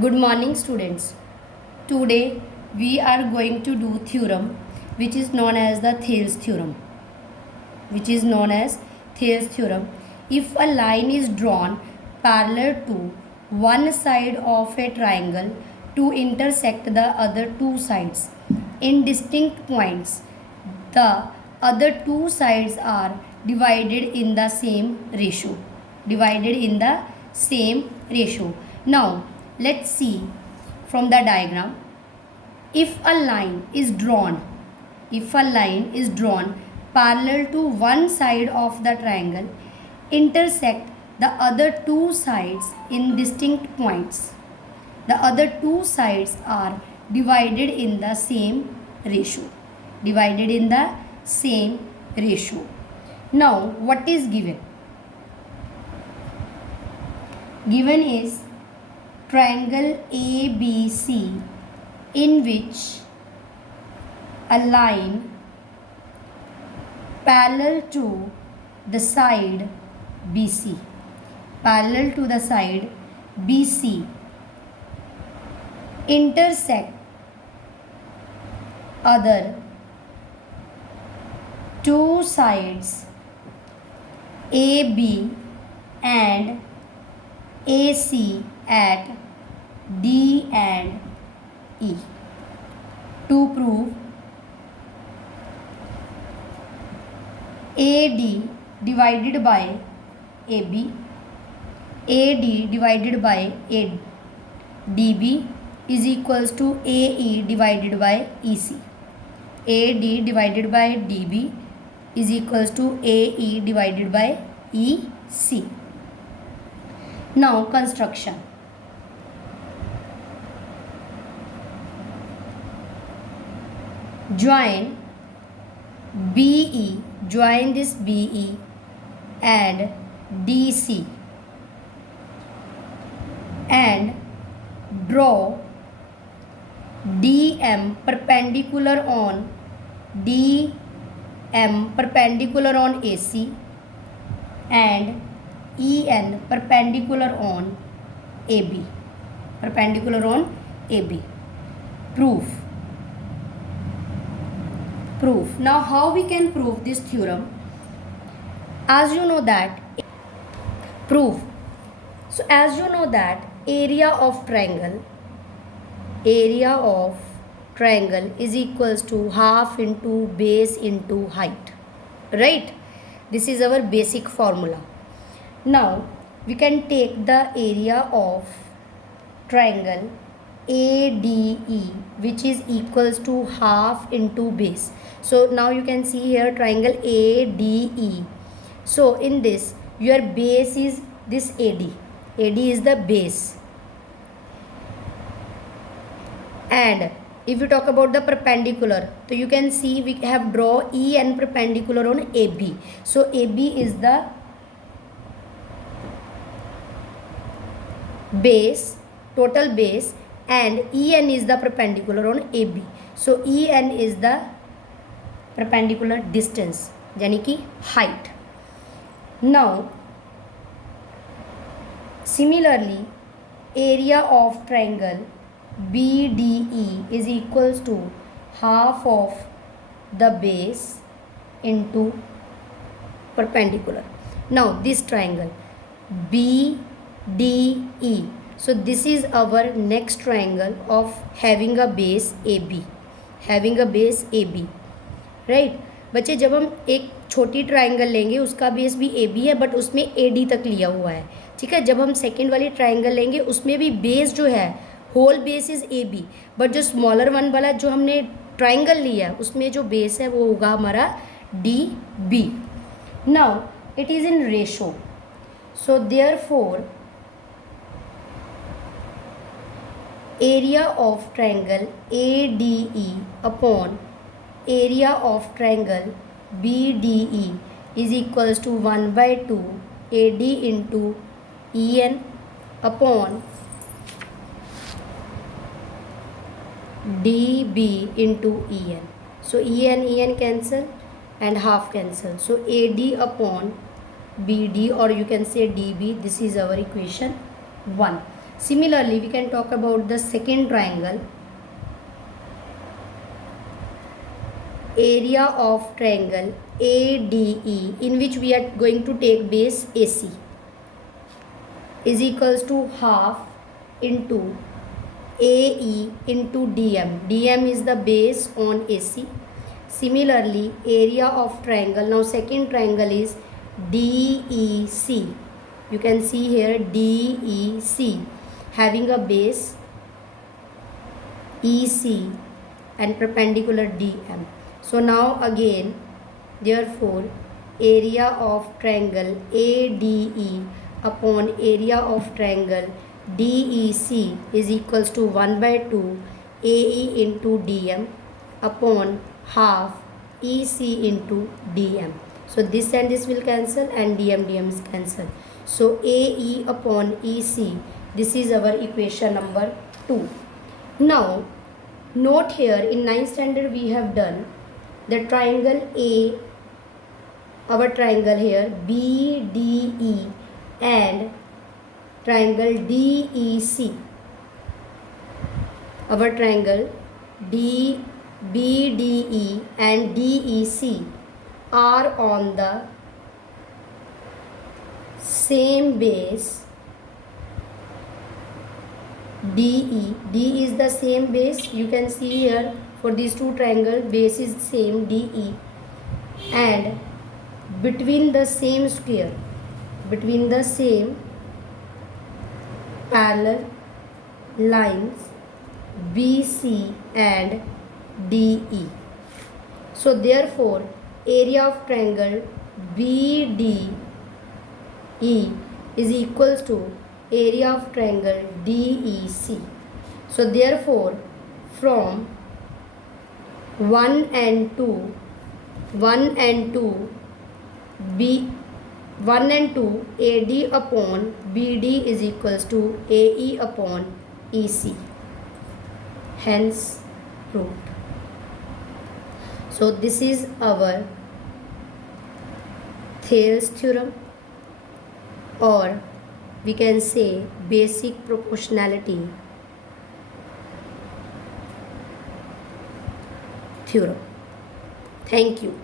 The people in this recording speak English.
Good morning students. Today we are going to do theorem which is known as the Thales theorem. If a line is drawn parallel to one side of a triangle to intersect the other two sides in distinct points, the other two sides are divided in the same ratio. Now let's see from the diagram. If a line is drawn parallel to one side of the triangle intersect the other two sides in distinct points, the other two sides are divided in the same ratio. Now what is given? Given is triangle ABC in which a line parallel to the side BC intersect other two sides AB and AC at D and E. To prove AD divided by AB, AD divided by DB is equals to AE divided by EC. AD divided by DB is equals to AE divided by EC. Now construction. Join this BE and DC and draw DM perpendicular on AC and EN perpendicular on AB. Proof. Now how we can prove this theorem? As you know that area of triangle is equals to half into base into height, right? This is our basic formula. Now we can take the area of triangle ADE, which is equals to half into base. So now you can see here triangle ADE. So in this your base is this AD is the base, and if you talk about the perpendicular, so you can see we have draw EN perpendicular on AB. So AB is the base, total base, and EN is the perpendicular on AB. So EN is the perpendicular distance, यानी कि height. Now similarly area of triangle BDE is equals to half of the base into perpendicular. Now this triangle BDE, so this is our next triangle of having a base AB, right? बच्चे जब हम एक छोटी triangle लेंगे उसका base भी AB है but उसमें AD तक लिया हुआ है, ठीक है. जब हम सेकेंड वाली ट्राइंगल लेंगे उसमें भी बेस जो है whole base is AB, but जो स्मॉलर वन वाला जो हमने ट्राइंगल लिया है उसमें जो बेस है वो होगा हमारा DB. Now it is in ratio, so therefore area of triangle ADE upon area of triangle BDE is equals to 1 by 2 AD into EN upon DB into EN. So EN cancel and half cancel. So AD upon BD, or you can say DB. This is our equation 1. Similarly, we can talk about the second triangle. Area of triangle ADE, in which we are going to take base AC, is equals to half into AE into DM. DM is the base on AC. Similarly, area of triangle, now second triangle is DEC. You can see here DEC having a base EC and perpendicular DM. So now again, therefore, area of triangle ADE upon area of triangle DEC is equals to 1 by 2 AE into DM upon half EC into DM. So this and this will cancel and DM is cancel. So AE upon EC, this is our equation number 2. Now note here, in 9th standard we have done the triangle A, our triangle here BDE and triangle DEC. Our triangle BDE and DEC are on the same base DE. D is the same base. You can see here for these two triangles, base is same DE, and between the same square, between the same parallel lines BC and DE. So therefore, area of triangle BDE is equals to area of triangle DEC. So therefore, from 1 and 2 AD upon BD is equals to AE upon EC. Hence proved. So this is our Thales theorem, or we can say basic proportionality theorem. Thank you.